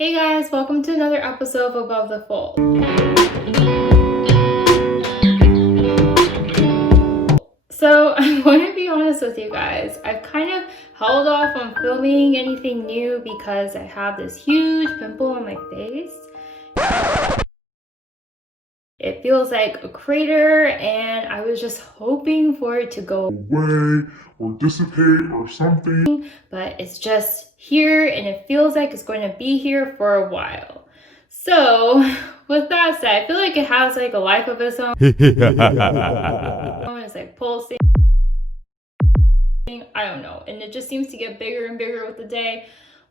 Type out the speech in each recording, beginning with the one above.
Hey guys, welcome to another episode of Above the Fold. So I'm going to be honest with you guys. I've kind of held off on filming anything new because I have this huge pimple on my face. It feels like a crater and I was just hoping for it to go away or dissipate or something. But it's just here and it feels like it's going to be here for a while. So with that said, I feel like it has like a life of its own. It's like pulsing. I don't know. And it just seems to get bigger and bigger with the day.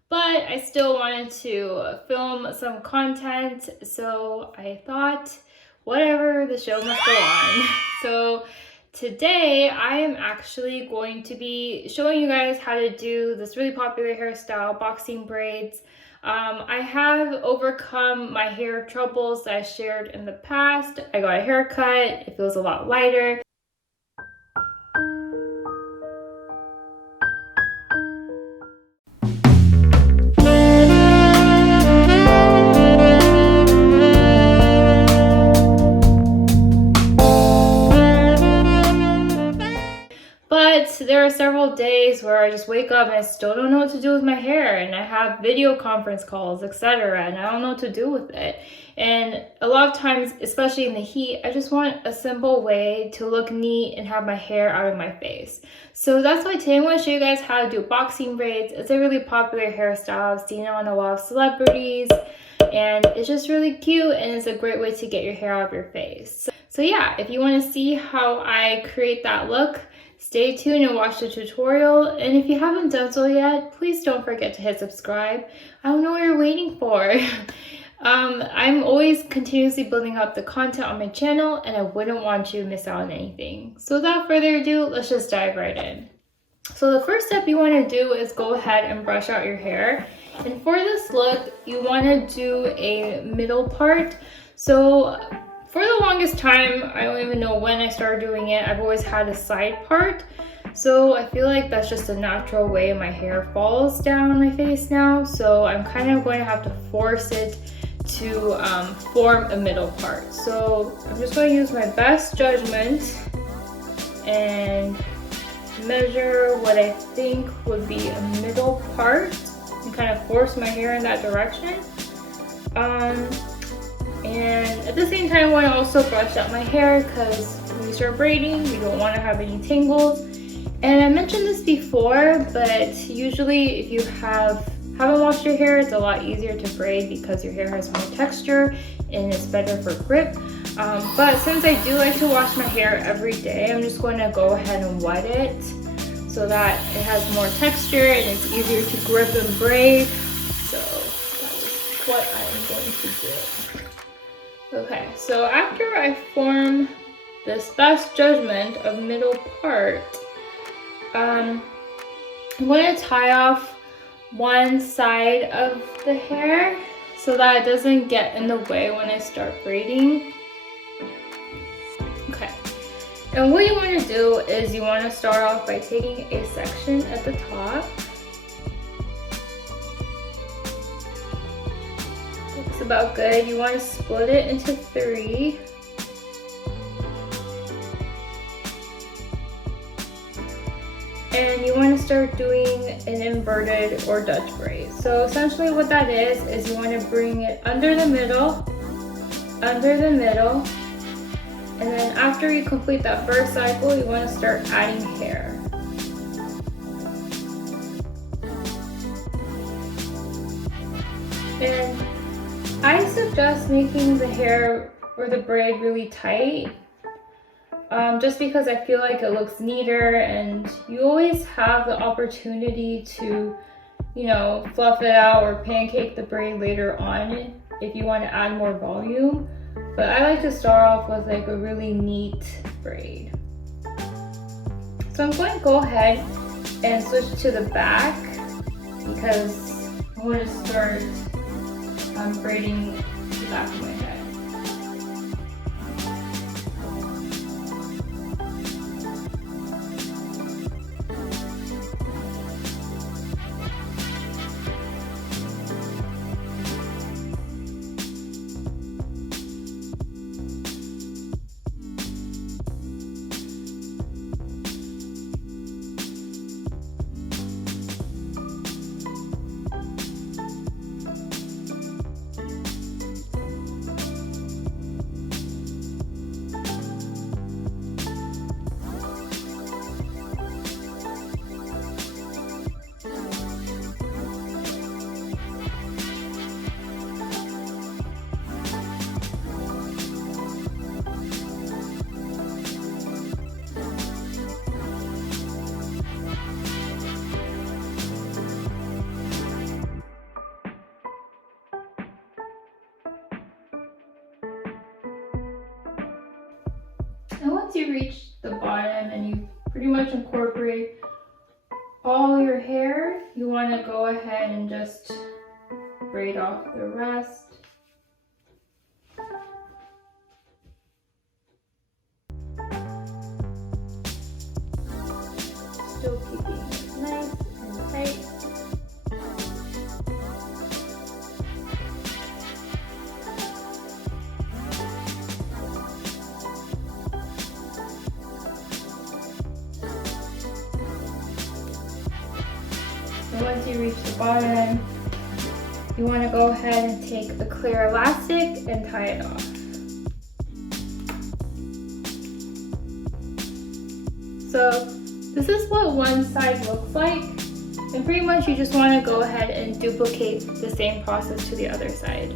But I still wanted to film some content. So I thought, whatever, the show must go on. So today I am actually going to be showing you guys how to do this really popular hairstyle, boxing braids. I have overcome my hair troubles that I shared in the past. I got a haircut, it feels a lot lighter. But there are several days where I just wake up and I still don't know what to do with my hair, and I have video conference calls, etc., and I don't know what to do with it. And a lot of times, especially in the heat, I just want a simple way to look neat and have my hair out of my face. So that's why today I want to show you guys how to do boxing braids. It's a really popular hairstyle. I've seen it on a lot of celebrities, and it's just really cute, and it's a great way to get your hair out of your face. So yeah, if you want to see how I create that look, stay tuned and watch the tutorial. And if you haven't done so yet, please don't forget to hit subscribe. I don't know what you're waiting for. I'm always continuously building up the content on my channel, and I wouldn't want you to miss out on anything. So without further ado, let's just dive right in. So the first step you want to do is go ahead and brush out your hair. And for this look, you want to do a middle part. So for the longest time, I don't even know when I started doing it, I've always had a side part. So I feel like that's just a natural way my hair falls down on my face now. So I'm kind of going to have to force it to form a middle part. So I'm just going to use my best judgment and measure what I think would be a middle part and kind of force my hair in that direction. And at the same time, I want to also brush out my hair because when you start braiding, you don't want to have any tangles. And I mentioned this before, but usually if you haven't washed your hair, it's a lot easier to braid because your hair has more texture and it's better for grip. But since I do like to wash my hair every day, I'm just going to go ahead and wet it so that it has more texture and it's easier to grip and braid. So that is what I'm going to do. Okay, so after I form this best judgment of middle part, I'm going to tie off one side of the hair so that it doesn't get in the way when I start braiding. Okay, and what you want to do is you want to start off by taking a section at the top. Looks about good. You want to split it into 3. And you want to start doing an inverted or Dutch braid. So essentially what that is you want to bring it under the middle, and then after you complete that first cycle, you want to start adding hair. And I suggest making the hair or the braid really tight, just because I feel like it looks neater, and you always have the opportunity to, you know, fluff it out or pancake the braid later on if you want to add more volume. But I like to start off with like a really neat braid. So I'm going to go ahead and switch to the back because I want to start braiding the back of my head. once you reach the bottom and you pretty much incorporate all your hair, you want to go ahead and just braid off the rest. Still keeping it nice and tight. And once you reach the bottom, you want to go ahead and take the clear elastic and tie it off. So this is what one side looks like, and pretty much you just want to go ahead and duplicate the same process to the other side.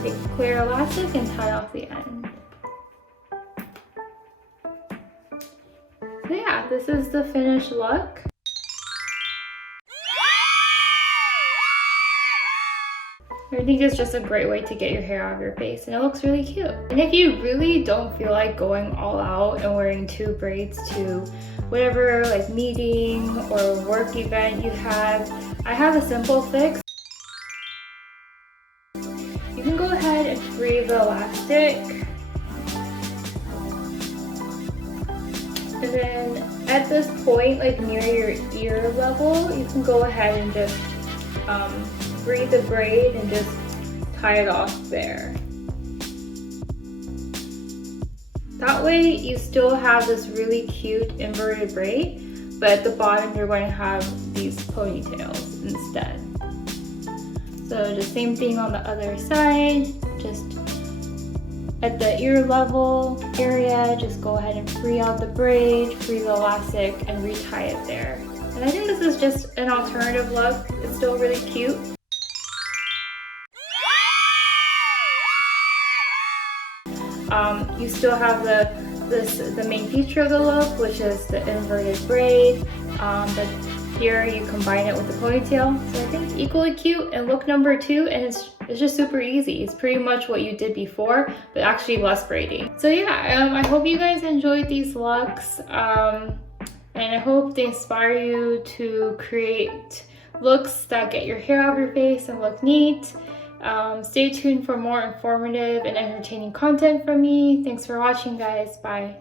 Take a clear elastic and tie off the end. So yeah, this is the finished look. I think it's just a great way to get your hair out of your face, and it looks really cute. And if you really don't feel like going all out and wearing 2 braids to whatever like meeting or work event you have, I have a simple fix. You can go ahead and free the elastic, and then at this point, like near your ear level, you can go ahead and just free the braid and just tie it off there. That way you still have this really cute inverted braid, but at the bottom you're going to have these ponytails instead. So the same thing on the other side, just at the ear level area, just go ahead and free out the braid, free the elastic, and retie it there. And I think this is just an alternative look. It's still really cute. You still have the main feature of the look, which is the inverted braid, but here you combine it with the ponytail. So I think equally cute. And look number 2, and it's just super easy. It's pretty much what you did before, but actually less braiding. So yeah, I hope you guys enjoyed these looks, and I hope they inspire you to create looks that get your hair out of your face and look neat. Stay tuned for more informative and entertaining content from me. Thanks for watching, guys. Bye.